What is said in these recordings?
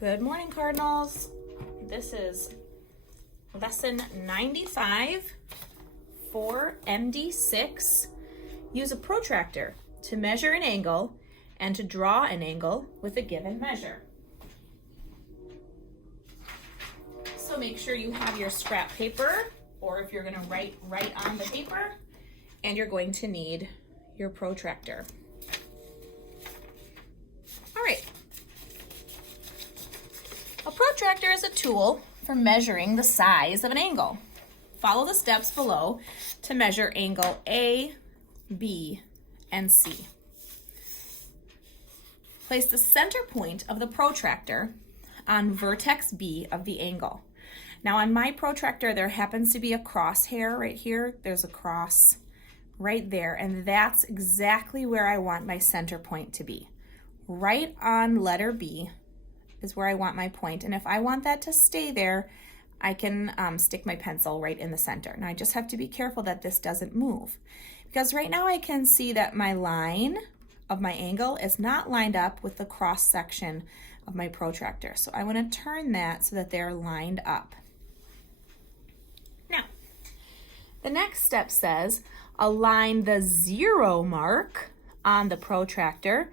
Good morning, Cardinals. This is lesson 95, 4.MD.6. Use a protractor to measure an angle and to draw an angle with a given measure. So make sure you have your scrap paper, or if you're going to write on the paper, and you're going to need your protractor. All right. A protractor is a tool for measuring the size of an angle. Follow the steps below to measure angle A, B, and C. Place the center point of the protractor on vertex B of the angle. Now on my protractor, there happens to be a crosshair right here. There's a cross right there, and that's exactly where I want my center point to be. Right on letter B is where I want my point, and if I want that to stay there, I can stick my pencil right in the center. Now I just have to be careful that this doesn't move, because right now I can see that my line of my angle is not lined up with the cross section of my protractor. So I want to turn that so that they're lined up. Now, the next step says align the 0 mark on the protractor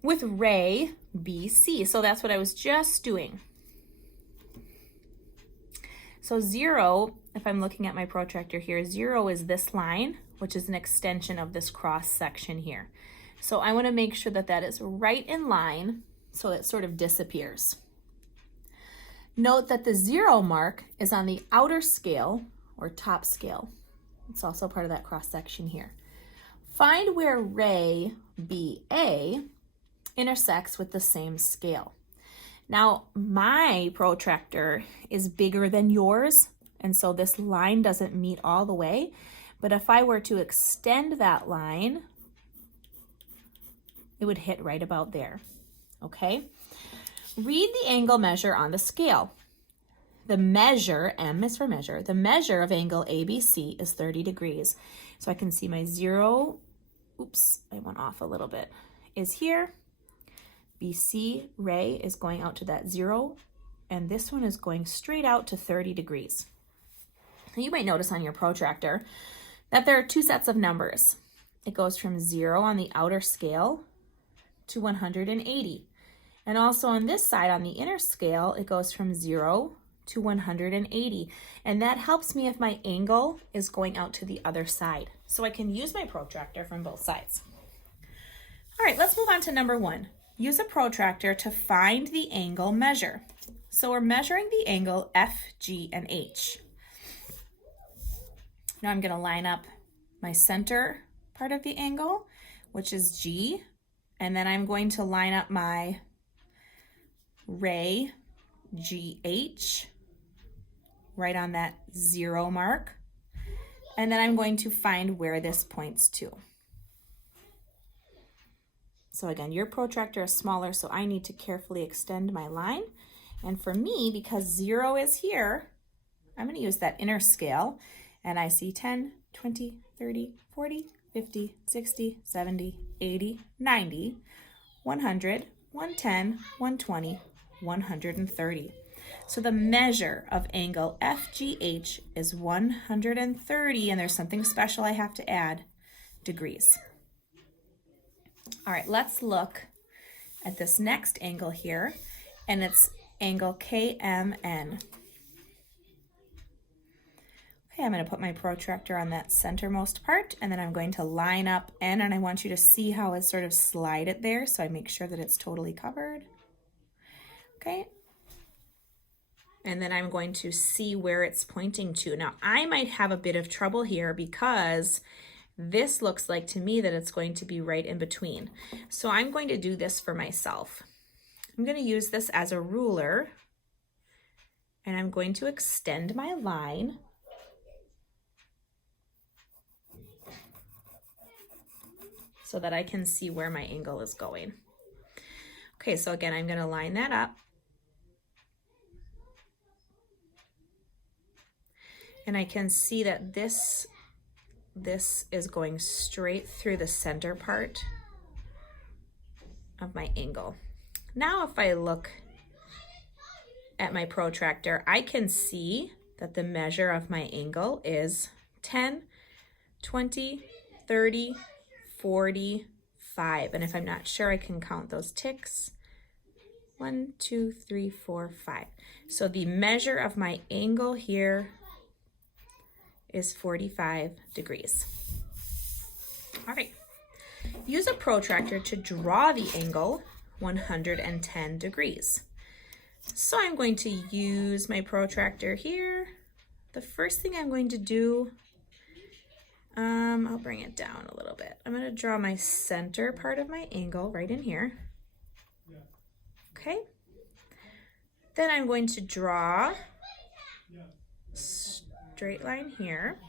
with ray BC. So that's what I was just doing. So 0, if I'm looking at my protractor here, 0 is this line, which is an extension of this cross section here. So I want to make sure that that is right in line so it sort of disappears. Note that the 0 mark is on the outer scale or top scale. It's also part of that cross section here. Find where ray BA intersects with the same scale. Now, my protractor is bigger than yours, and so this line doesn't meet all the way. But if I were to extend that line, it would hit right about there, okay? Read the angle measure on the scale. The measure, M is for measure, the measure of angle ABC is 30 degrees. So I can see my 0, oops, I went off a little bit, is here. BC ray is going out to that 0, and this one is going straight out to 30 degrees. You might notice on your protractor that there are two sets of numbers. It goes from 0 on the outer scale to 180. And also on this side, on the inner scale, it goes from 0 to 180. And that helps me if my angle is going out to the other side. So I can use my protractor from both sides. All right, let's move on to number 1. Use a protractor to find the angle measure. So we're measuring the angle F, G, and H. Now I'm going to line up my center part of the angle, which is G, and then I'm going to line up my ray GH right on that 0 mark, and then I'm going to find where this points to. So again, your protractor is smaller, so I need to carefully extend my line. And for me, because 0 is here, I'm going to use that inner scale, and I see 10, 20, 30, 40, 50, 60, 70, 80, 90, 100, 110, 120, 130. So the measure of angle FGH is 130, and there's something special I have to add, degrees. All right, let's look at this next angle here, and it's angle KMN. Okay, I'm going to put my protractor on that centermost part, and then I'm going to line up N, and I want you to see how I sort of slide it there, so I make sure that it's totally covered. Okay. And then I'm going to see where it's pointing to. Now, I might have a bit of trouble here because this looks like to me that it's going to be right in between. So I'm going to do this for myself. I'm going to use this as a ruler, and I'm going to extend my line so that I can see where my angle is going. Okay, so again, I'm going to line that up. And I can see that this is going straight through the center part of my angle. Now if I look at my protractor, I can see that the measure of my angle is 10, 20, 30, 45. And if I'm not sure, I can count those ticks. 1, 2, 3, 4, 5. So the measure of my angle here is 45 degrees. All right. Use a protractor to draw the angle 110 degrees. So I'm going to use my protractor here. The first thing I'm going to do, I'll bring it down a little bit. I'm going to draw my center part of my angle right in here. Okay. Then I'm going to draw a straight line here.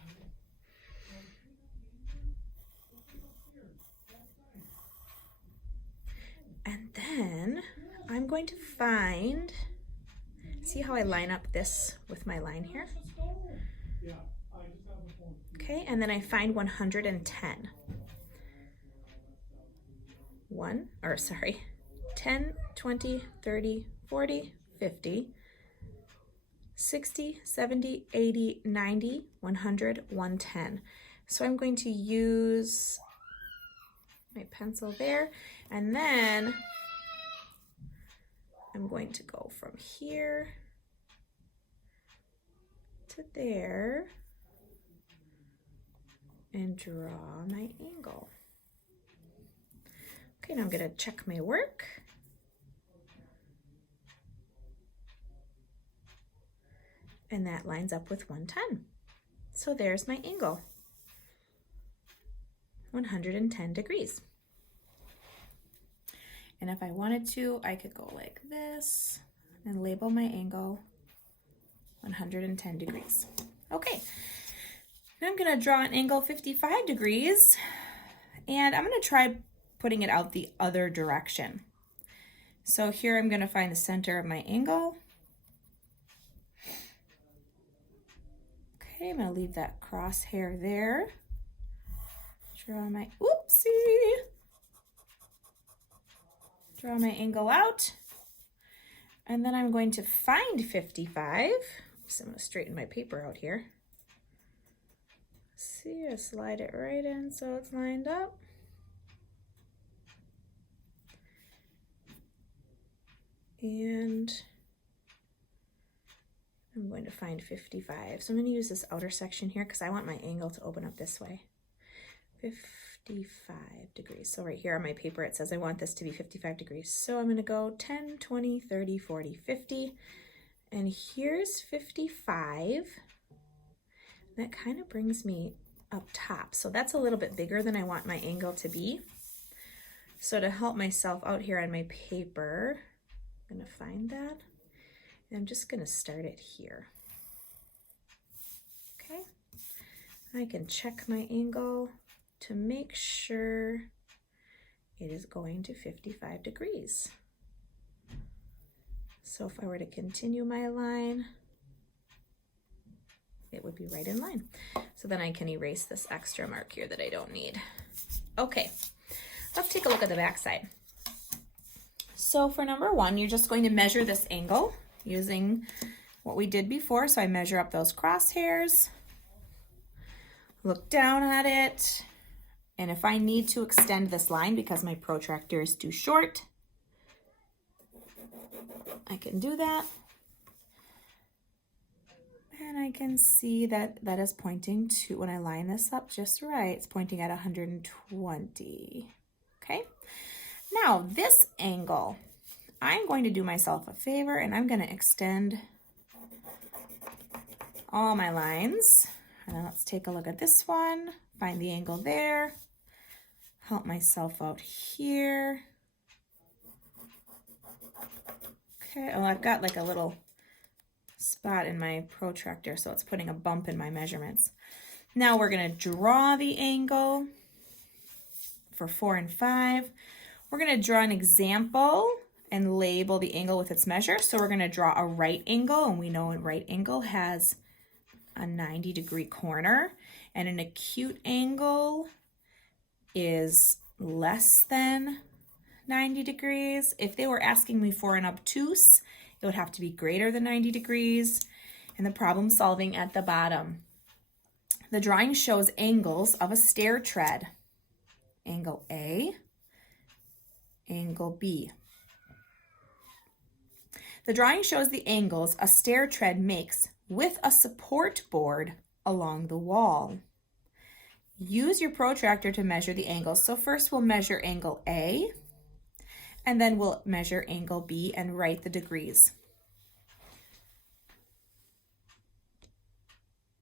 And then I'm going to find, see how I line up this with my line here? Okay, and then I find 110. 10, 20, 30, 40, 50, 60, 70, 80, 90, 100, 110. So I'm going to use my pencil there, and then I'm going to go from here to there and draw my angle. Okay, now I'm going to check my work. And that lines up with 110. So there's my angle, 110 degrees. And if I wanted to, I could go like this and label my angle 110 degrees. Okay, now I'm gonna draw an angle 55 degrees, and I'm gonna try putting it out the other direction. So here I'm gonna find the center of my angle. Okay, I'm gonna leave that crosshair there. Draw my, draw my angle out, and then I'm going to find 55. So I'm going to straighten my paper out here. See, I slide it right in so it's lined up. And I'm going to find 55. So I'm going to use this outer section here because I want my angle to open up this way. 55 degrees. So right here on my paper it says I want this to be 55 degrees. So I'm going to go 10, 20, 30, 40, 50. And here's 55. That kind of brings me up top. So that's a little bit bigger than I want my angle to be. So to help myself out here on my paper, I'm going to find that. And I'm just going to start it here. Okay. I can check my angle to make sure it is going to 55 degrees. So if I were to continue my line, it would be right in line. So then I can erase this extra mark here that I don't need. Okay, let's take a look at the back side. So for number 1, you're just going to measure this angle using what we did before. So I measure up those crosshairs, look down at it, and if I need to extend this line because my protractor is too short, I can do that. And I can see that that is pointing to, when I line this up just right, it's pointing at 120. Okay. Now this angle, I'm going to do myself a favor and I'm going to extend all my lines. And then let's take a look at this one, find the angle there, help myself out here. Okay, oh, I've got like a little spot in my protractor, so it's putting a bump in my measurements. Now we're going to draw the angle for 4 and 5. We're going to draw an example and label the angle with its measure. So we're going to draw a right angle, and we know a right angle has a 90-degree corner, and an acute angle is less than 90 degrees. If they were asking me for an obtuse, It would have to be greater than 90 degrees. And the problem solving at the bottom. The drawing shows angles of a stair tread. Angle A, angle B. The drawing shows the angles a stair tread makes with a support board along the wall. Use your protractor to measure the angles. So first we'll measure angle A, and then we'll measure angle B and write the degrees.